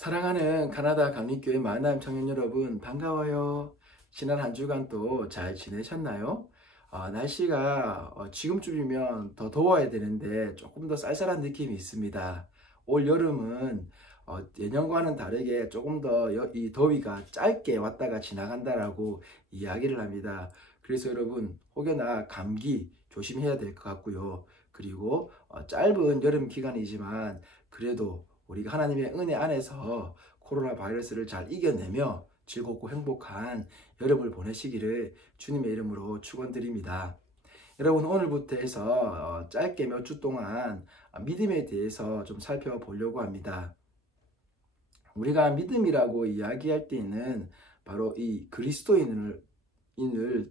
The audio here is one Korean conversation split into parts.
사랑하는 가나다 강립교회 만남 청년 여러분 반가워요. 지난 한 주간 또 잘 지내셨나요? 날씨가 지금쯤이면 더 더워야 되는데 조금 더 쌀쌀한 느낌이 있습니다. 올 여름은 예년과는 다르게 조금 더 이 더위가 짧게 왔다가 지나간다라고 이야기를 합니다. 그래서 여러분 혹여나 감기 조심해야 될 것 같고요. 그리고 짧은 여름 기간이지만 그래도 우리가 하나님의 은혜 안에서 코로나 바이러스를 잘 이겨내며 즐겁고 행복한 여름을 보내시기를 주님의 이름으로 축원드립니다. 여러분 오늘부터 해서 짧게 몇 주 동안 믿음에 대해서 좀 살펴보려고 합니다. 우리가 믿음이라고 이야기할 때는 바로 이 그리스도인을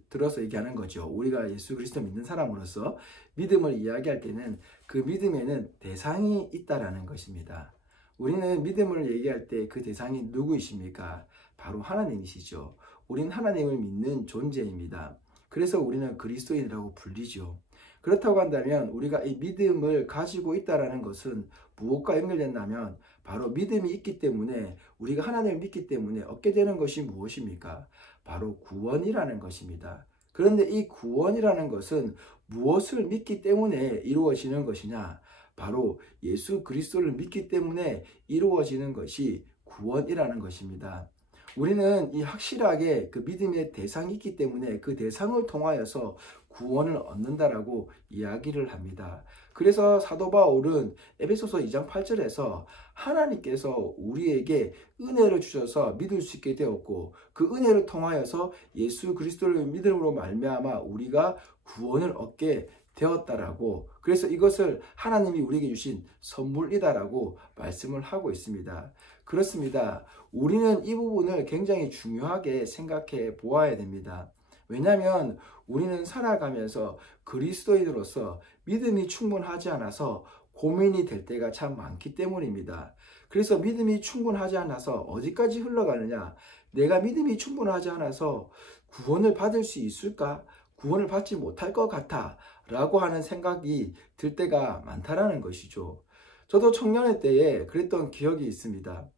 들어서 얘기하는 거죠. 우리가 예수 그리스도 믿는 사람으로서 믿음을 이야기할 때는 그 믿음에는 대상이 있다라는 것입니다. 우리는 믿음을 얘기할 때 그 대상이 누구이십니까? 바로 하나님이시죠. 우리는 하나님을 믿는 존재입니다. 그래서 우리는 그리스도인이라고 불리죠. 그렇다고 한다면 우리가 이 믿음을 가지고 있다는 것은 무엇과 연결된다면 바로 믿음이 있기 때문에 우리가 하나님을 믿기 때문에 얻게 되는 것이 무엇입니까? 바로 구원이라는 것입니다. 그런데 이 구원이라는 것은 무엇을 믿기 때문에 이루어지는 것이냐? 바로 예수 그리스도를 믿기 때문에 이루어지는 것이 구원이라는 것입니다. 우리는 이 확실하게 그 믿음의 대상이 있기 때문에 그 대상을 통하여서 구원을 얻는다라고 이야기를 합니다. 그래서 사도 바울은 에베소서 2장 8절에서 하나님께서 우리에게 은혜를 주셔서 믿을 수 있게 되었고 그 은혜를 통하여서 예수 그리스도를 믿음으로 말미암아 우리가 구원을 얻게 되었다라고, 그래서 이것을 하나님이 우리에게 주신 선물이다라고 말씀을 하고 있습니다. 그렇습니다. 우리는 이 부분을 굉장히 중요하게 생각해 보아야 됩니다. 왜냐하면 우리는 살아가면서 그리스도인으로서 믿음이 충분하지 않아서 고민이 될 때가 참 많기 때문입니다. 그래서 믿음이 충분하지 않아서 어디까지 흘러가느냐? 내가 믿음이 충분하지 않아서 구원을 받을 수 있을까? 구원을 받지 못할 것 같아 라고 하는 생각이 들 때가 많다라는 것이죠. 저도 청년의 때에 그랬던 기억이 있습니다.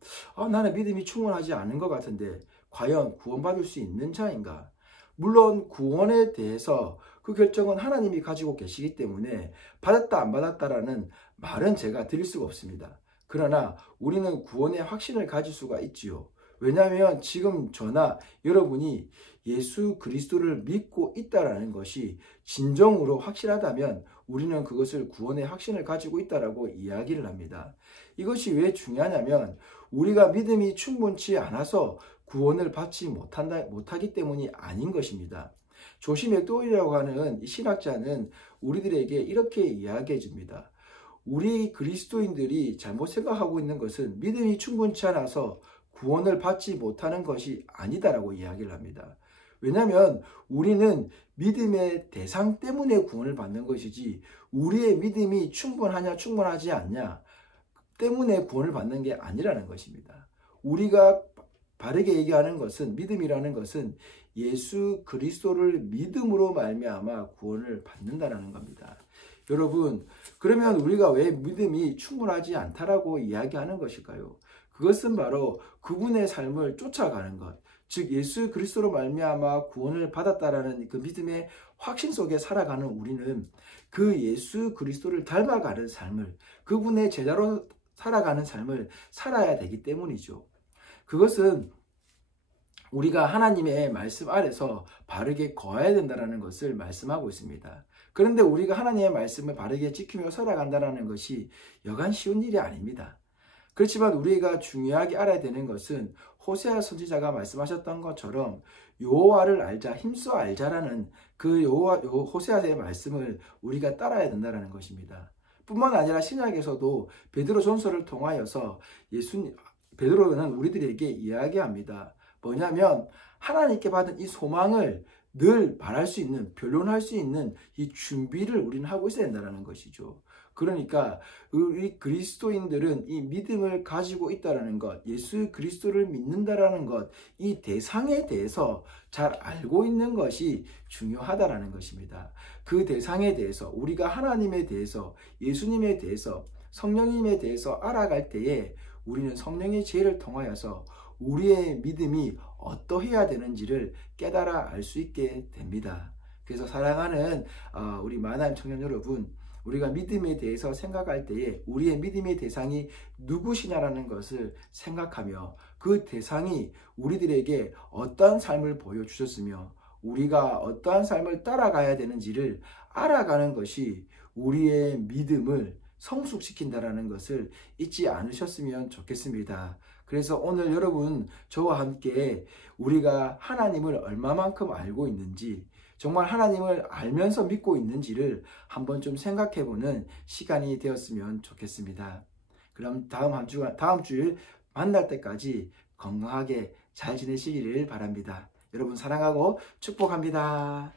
나는 믿음이 충분하지 않은 것 같은데 과연 구원받을 수 있는 자인가? 물론 구원에 대해서 그 결정은 하나님이 가지고 계시기 때문에 받았다 안 받았다라는 말은 제가 드릴 수가 없습니다. 그러나 우리는 구원의 확신을 가질 수가 있지요. 왜냐하면 지금 저나 여러분이 예수 그리스도를 믿고 있다라는 것이 진정으로 확실하다면 우리는 그것을 구원의 확신을 가지고 있다라고 이야기를 합니다. 이것이 왜 중요하냐면 우리가 믿음이 충분치 않아서 구원을 받지 못하기 때문이 아닌 것입니다. 조시 맥도웰이라고 하는 이 신학자는 우리들에게 이렇게 이야기해 줍니다. 우리 그리스도인들이 잘못 생각하고 있는 것은 믿음이 충분치 않아서 구원을 받지 못하는 것이 아니다라고 이야기를 합니다. 왜냐하면 우리는 믿음의 대상 때문에 구원을 받는 것이지 우리의 믿음이 충분하냐 충분하지 않냐 때문에 구원을 받는 게 아니라는 것입니다. 우리가 바르게 얘기하는 것은, 믿음이라는 것은 예수 그리스도를 믿음으로 말미암아 구원을 받는다는 겁니다. 여러분, 그러면 우리가 왜 믿음이 충분하지 않다라고 이야기하는 것일까요? 그것은 바로 그분의 삶을 쫓아가는 것, 즉 예수 그리스도로 말미암아 구원을 받았다라는 그 믿음의 확신 속에 살아가는 우리는 그 예수 그리스도를 닮아가는 삶을, 그분의 제자로 살아가는 삶을 살아야 되기 때문이죠. 그것은 우리가 하나님의 말씀 아래서 바르게 거해야 된다는 것을 말씀하고 있습니다. 그런데 우리가 하나님의 말씀을 바르게 지키며 살아간다는 것이 여간 쉬운 일이 아닙니다. 그렇지만 우리가 중요하게 알아야 되는 것은 호세아 선지자가 말씀하셨던 것처럼 여호와를 알자, 힘써 알자라는 그 호세아의 말씀을 우리가 따라야 된다는 것입니다. 뿐만 아니라 신약에서도 베드로 전서를 통하여서 베드로는 우리들에게 이야기합니다. 뭐냐면 하나님께 받은 이 소망을 늘 말할 수 있는, 변론할 수 있는 이 준비를 우리는 하고 있어야 된다는 것이죠. 그러니까 우리 그리스도인들은 이 믿음을 가지고 있다는 것, 예수 그리스도를 믿는다라는 것, 이 대상에 대해서 잘 알고 있는 것이 중요하다라는 것입니다. 그 대상에 대해서 우리가 하나님에 대해서, 예수님에 대해서, 성령님에 대해서 알아갈 때에 우리는 성령의 지혜를 통하여서 우리의 믿음이 어떠해야 되는지를 깨달아 알 수 있게 됩니다. 그래서 사랑하는 우리 만화임 청년 여러분, 우리가 믿음에 대해서 생각할 때에 우리의 믿음의 대상이 누구시냐라는 것을 생각하며 그 대상이 우리들에게 어떠한 삶을 보여주셨으며 우리가 어떠한 삶을 따라가야 되는지를 알아가는 것이 우리의 믿음을 성숙시킨다라는 것을 잊지 않으셨으면 좋겠습니다. 그래서 오늘 여러분 저와 함께 우리가 하나님을 얼마만큼 알고 있는지, 정말 하나님을 알면서 믿고 있는지를 한번 좀 생각해보는 시간이 되었으면 좋겠습니다. 그럼 다음 주일 만날 때까지 건강하게 잘 지내시기를 바랍니다. 여러분 사랑하고 축복합니다.